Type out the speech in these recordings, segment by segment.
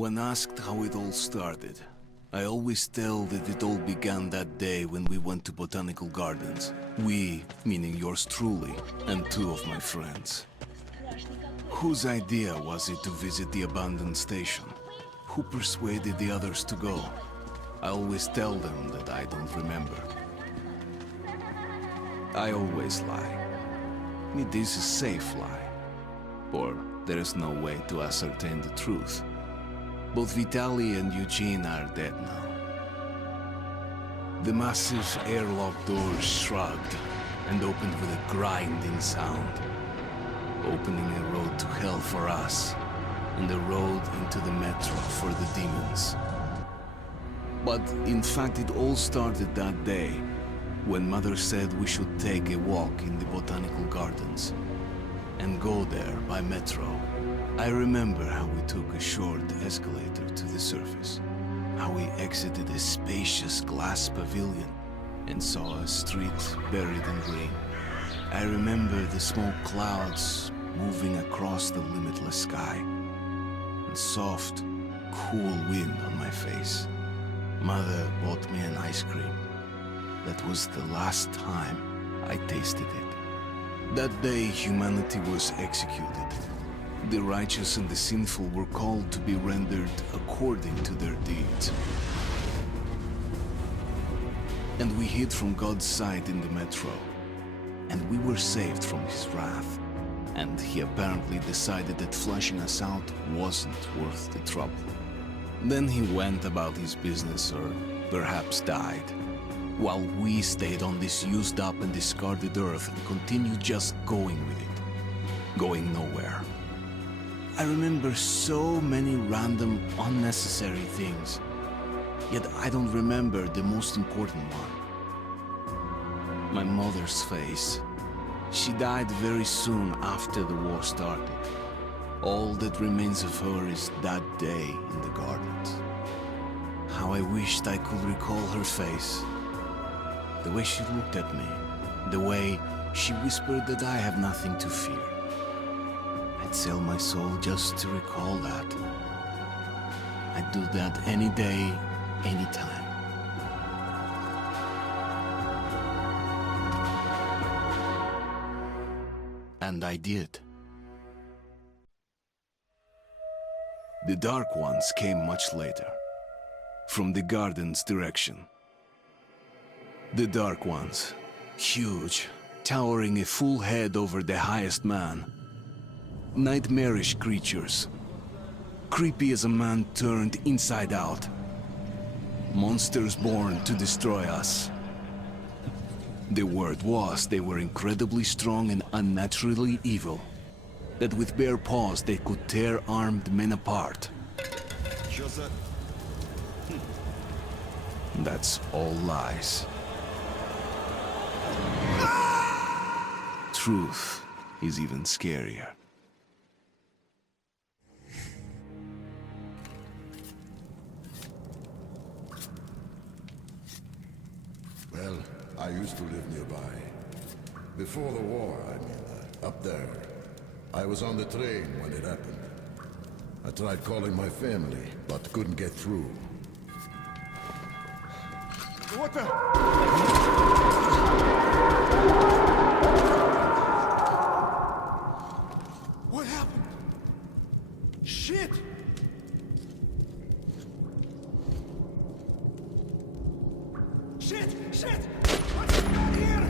When asked how it all started, I always tell that it all began that day when we went to botanical gardens. We, meaning yours truly, and two of my friends. Whose idea was it to visit the abandoned station? Who persuaded the others to go? I always tell them that I don't remember. I always lie. It is a safe lie. Or there is no way to ascertain the truth. Both Vitaly and Eugene are dead now. The massive airlock doors shrugged and opened with a grinding sound, opening a road to hell for us and a road into the metro for the demons. But in fact, it all started that day when Mother said we should take a walk in the botanical gardens and go there by metro. I remember how we took a short escalator to the surface, how we exited a spacious glass pavilion and saw a street buried in green. I remember the smoke clouds moving across the limitless sky and soft, cool wind on my face. Mother bought me an ice cream. That was the last time I tasted it. That day, humanity was executed. The righteous and the sinful were called to be rendered according to their deeds. And we hid from God's sight in the metro. And we were saved from his wrath. And he apparently decided that flushing us out wasn't worth the trouble. Then he went about his business, or perhaps died, while we stayed on this used up and discarded earth and continued just going with it, going nowhere. I remember so many random, unnecessary things, yet I don't remember the most important one. My mother's face. She died very soon after the war started. All that remains of her is that day in the gardens. How I wished I could recall her face. The way she looked at me. The way she whispered that I have nothing to fear. I'd sell my soul just to recall that. I'd do that any day, any time. And I did. The Dark Ones came much later, from the garden's direction. The Dark Ones, huge, towering a full head over the highest man. Nightmarish creatures, creepy as a man turned inside out. Monsters born to destroy us. The word was they were incredibly strong and unnaturally evil. That with bare paws they could tear armed men apart. That's all lies. Truth is even scarier. Well, I used to live nearby. Before the war, up there. I was on the train when it happened. I tried calling my family, but couldn't get through. What the? What happened? Shit! Shit! Shit! What's going on here?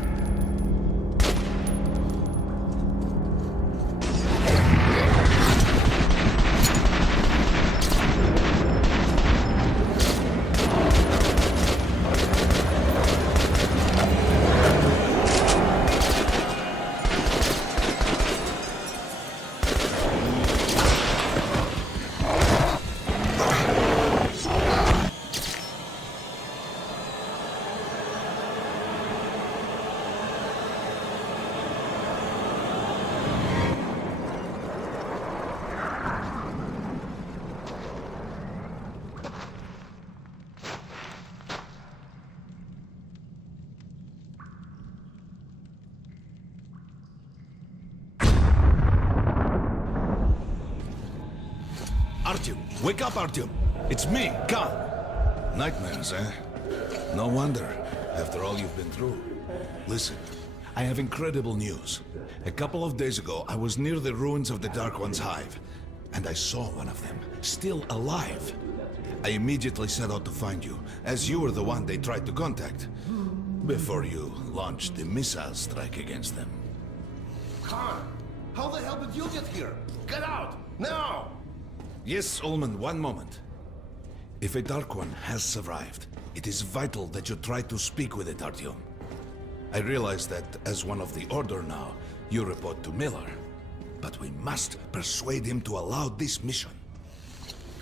Artyom, wake up, Artyom! It's me, Khan! Nightmares, eh? No wonder, after all you've been through. Listen, I have incredible news. A couple of days ago, I was near the ruins of the Dark One's hive, and I saw one of them, still alive. I immediately set out to find you, as you were the one they tried to contact, before you launched the missile strike against them. Khan, how the hell did you get here? Get out, now! Yes, Ullman, one moment. If a Dark One has survived, it is vital that you try to speak with it, Artyom. I realize that, as one of the Order now, you report to Miller. But we must persuade him to allow this mission.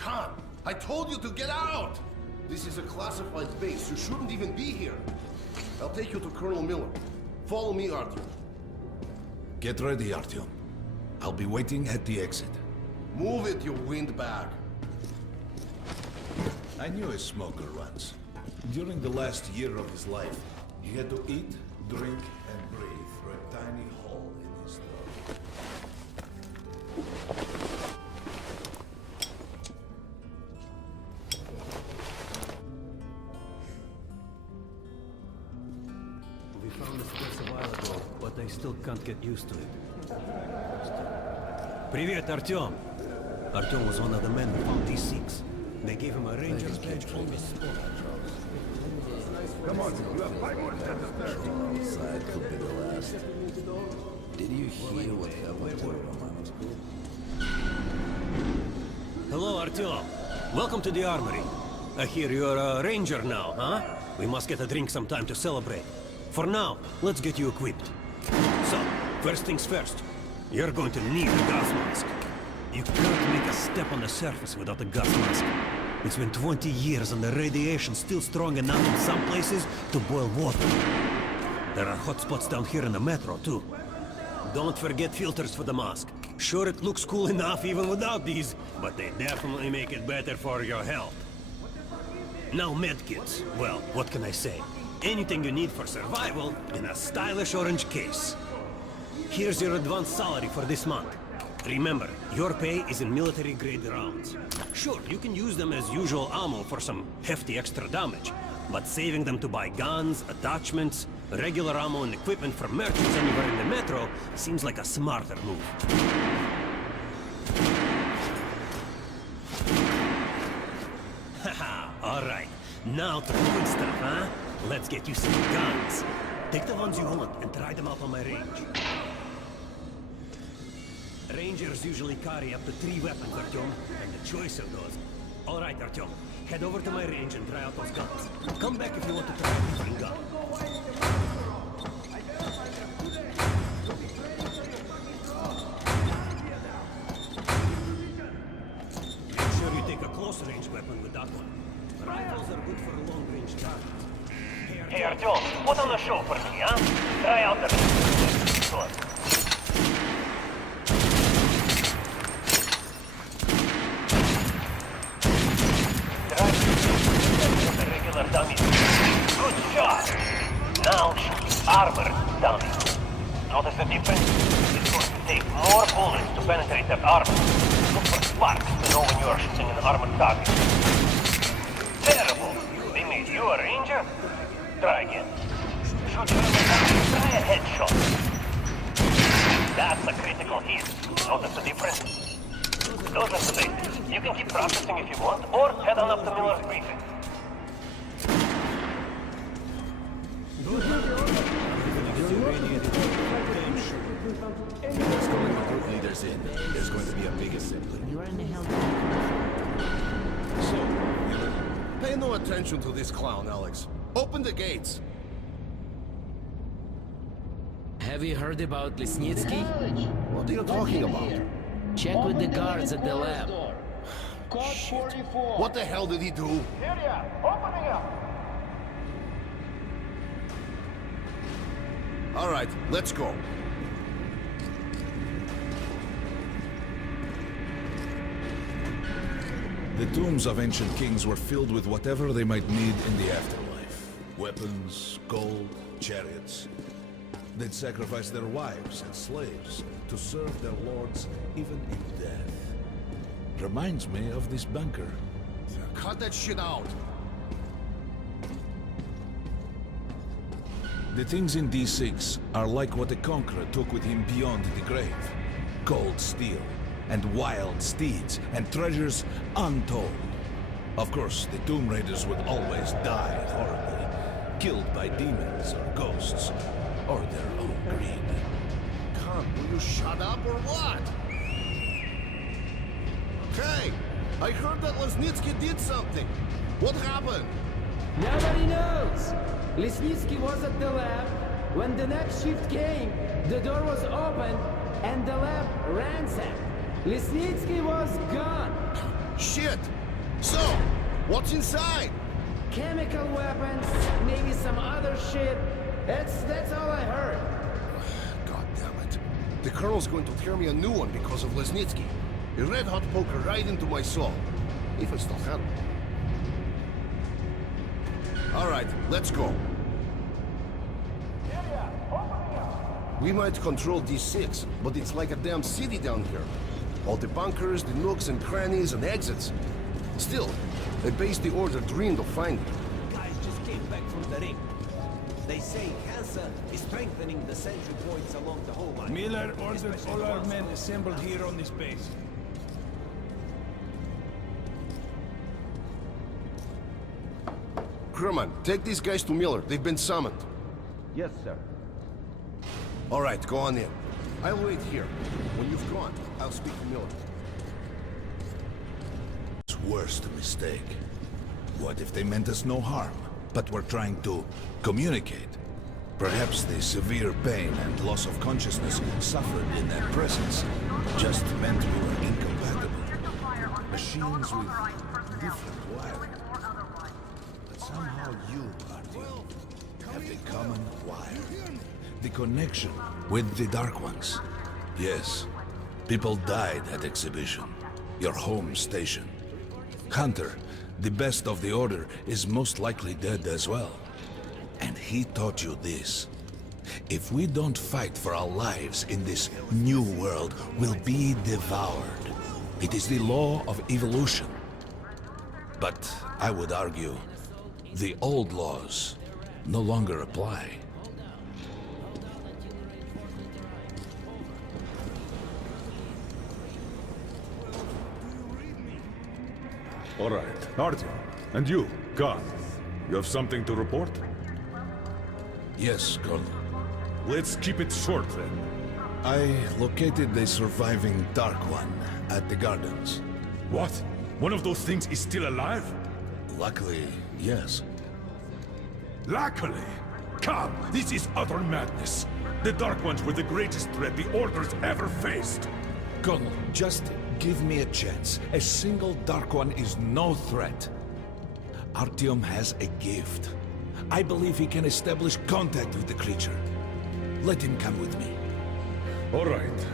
Khan, I told you to get out! This is a classified base. You shouldn't even be here. I'll take you to Colonel Miller. Follow me, Artyom. Get ready, Artyom. I'll be waiting at the exit. Move it, you windbag. I knew a smoker once. During the last year of his life, he had to eat, drink, and breathe through a tiny hole in his throat. We found this place a while ago, but I still can't get used to it. Привет, Артем! Артем was one of the men who found these Sikhs. They gave him a ranger's badge on the spot. Come on, you have 5 more seconds. Outside could be the last. Did you hear what happened to Romanov's group? Hello, Artyom. Welcome to the armory. I hear you're a ranger now, huh? We must get a drink sometime to celebrate. For now, let's get you equipped. So, first things first. You're going to need a gas mask. You can't make a step on the surface without a gas mask. It's been 20 years and the radiation's still strong enough in some places to boil water. There are hot spots down here in the metro, too. Don't forget filters for the mask. Sure, it looks cool enough even without these, but they definitely make it better for your health. Now medkits. Well, what can I say? Anything you need for survival in a stylish orange case. Here's your advance salary for this month. Remember, your pay is in military-grade rounds. Sure, you can use them as usual ammo for some hefty extra damage, but saving them to buy guns, attachments, regular ammo and equipment for merchants anywhere in the metro seems like a smarter move. Haha, alright. Now to the good stuff, huh? Let's get you some guns. Take the ones you want and try them out on my range. Rangers usually carry up to 3 weapons, Artyom, and the choice of those. All right, Artyom, head over to my range and try out those guns. Come back if you want to try a different gun. Make sure you take a close-range weapon with that one. Rifles are good for long-range targets. Hey, Artyom, put on a show for me, huh? Try out the... Good. Dummy. Good shot! Now shoot armor, dummy. Notice the difference? It's going to take more bullets to penetrate that armor. Look for sparks to know when you are shooting an armored target. Terrible! They made you a ranger? Try again. Shoot your try a headshot. That's a critical hit. Notice the difference? Those are the basics. You can keep practicing if you want, or head on up to Miller's briefing. Let's go with the group leaders in. There's going to be a big assembly. You are in the hell. So, Miller, pay no attention to this clown, Alex. Open the gates. Have you heard about Lesnitsky? What are you talking about? Check with the guards at the lab. What the hell did he do? All right, let's go. The tombs of ancient kings were filled with whatever they might need in the afterlife. Weapons, gold, chariots. They'd sacrifice their wives and slaves to serve their lords even in death. Reminds me of this bunker. Cut that shit out. The things in D6 are like what the Conqueror took with him beyond the grave. Cold steel, and wild steeds, and treasures untold. Of course, the Tomb Raiders would always die horribly, killed by demons or ghosts, or their own greed. Khan, will you shut up or what? Hey, I heard that Lesnitsky did something. What happened? Nobody knows! Lesnitsky was at the lab. When the next shift came, the door was open and the lab ransacked. Lesnitsky was gone. Shit! So, what's inside? Chemical weapons, maybe some other shit. That's all I heard. God damn it. The Colonel's going to tear me a new one because of Lesnitsky. A red-hot poker right into my soul. If I still have it. Alright, let's go. We might control D6, but it's like a damn city down here. All the bunkers, the nooks and crannies and exits. Still, a base the Order dreamed of finding. Guys just came back from the ring. They say Hansa is strengthening the sentry points along the whole line. Miller ordered all our men assembled here on this base. Crewman, take these guys to Miller. They've been summoned. Yes, sir. All right, go on in. I'll wait here. When you've gone, I'll speak to Miller. It's worst mistake. What if they meant us no harm, but were trying to communicate? Perhaps the severe pain and loss of consciousness suffered in their presence just meant we were incompatible. Machines with different wiring. But somehow you, Artyom, have the common wire. The connection with the Dark Ones. Yes, people died at exhibition. Your home station. Hunter, the best of the Order, is most likely dead as well. And he taught you this. If we don't fight for our lives in this new world, we'll be devoured. It is the law of evolution. But I would argue, the old laws no longer apply. All right, Artyom. And you, Khan. You have something to report? Yes, Colonel. Let's keep it short, then. I located the surviving Dark One at the gardens. What? One of those things is still alive? Luckily, yes. Luckily! Khan, this is utter madness. The Dark Ones were the greatest threat the Order's ever faced. Colonel, just give me a chance. A single Dark One is no threat. Artyom has a gift. I believe he can establish contact with the creature. Let him come with me. All right.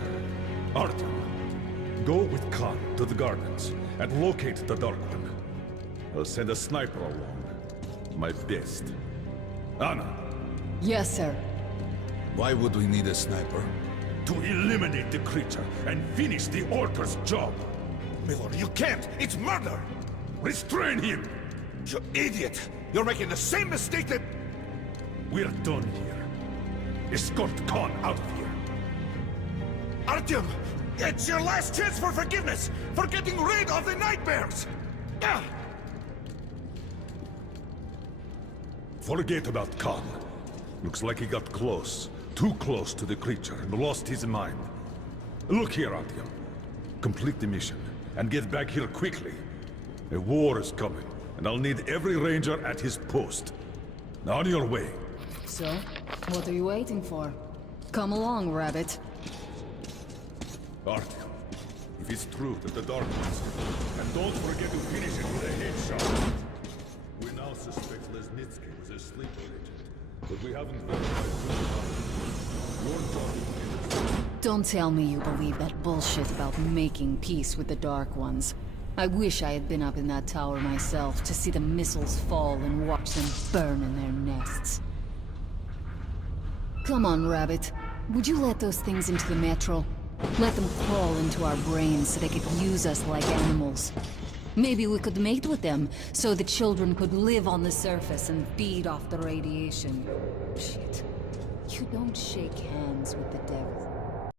Artyom, go with Khan to the gardens and locate the Dark One. I'll send a sniper along. My best. Anna, Yes, sir. Why would we need a sniper? to eliminate the creature and finish the Order's job. Miller, you can't! It's murder! Restrain him! You idiot! You're making the same mistake that... We're done here. Escort Khan out of here. Artyom! It's your last chance for forgiveness! For getting rid of the nightmares! Forget about Khan. Looks like he got close. Too close to the creature and lost his mind. Look here, Artyom. Complete the mission and get back here quickly. A war is coming, and I'll need every ranger at his post. Now on your way. So, what are you waiting for? Come along, Rabbit. Artyom, if it's true that the Dark Ones... And don't forget to finish it with a headshot. We now suspect Lesnitsky was a sleeper agent, but we haven't verified. Your job is... Don't tell me you believe that bullshit about making peace with the Dark Ones. I wish I had been up in that tower myself to see the missiles fall and watch them burn in their nests. Come on, Rabbit. Would you let those things into the metro? Let them crawl into our brains so they could use us like animals. Maybe we could mate with them, so the children could live on the surface and feed off the radiation. Shit. You don't shake hands with the devil.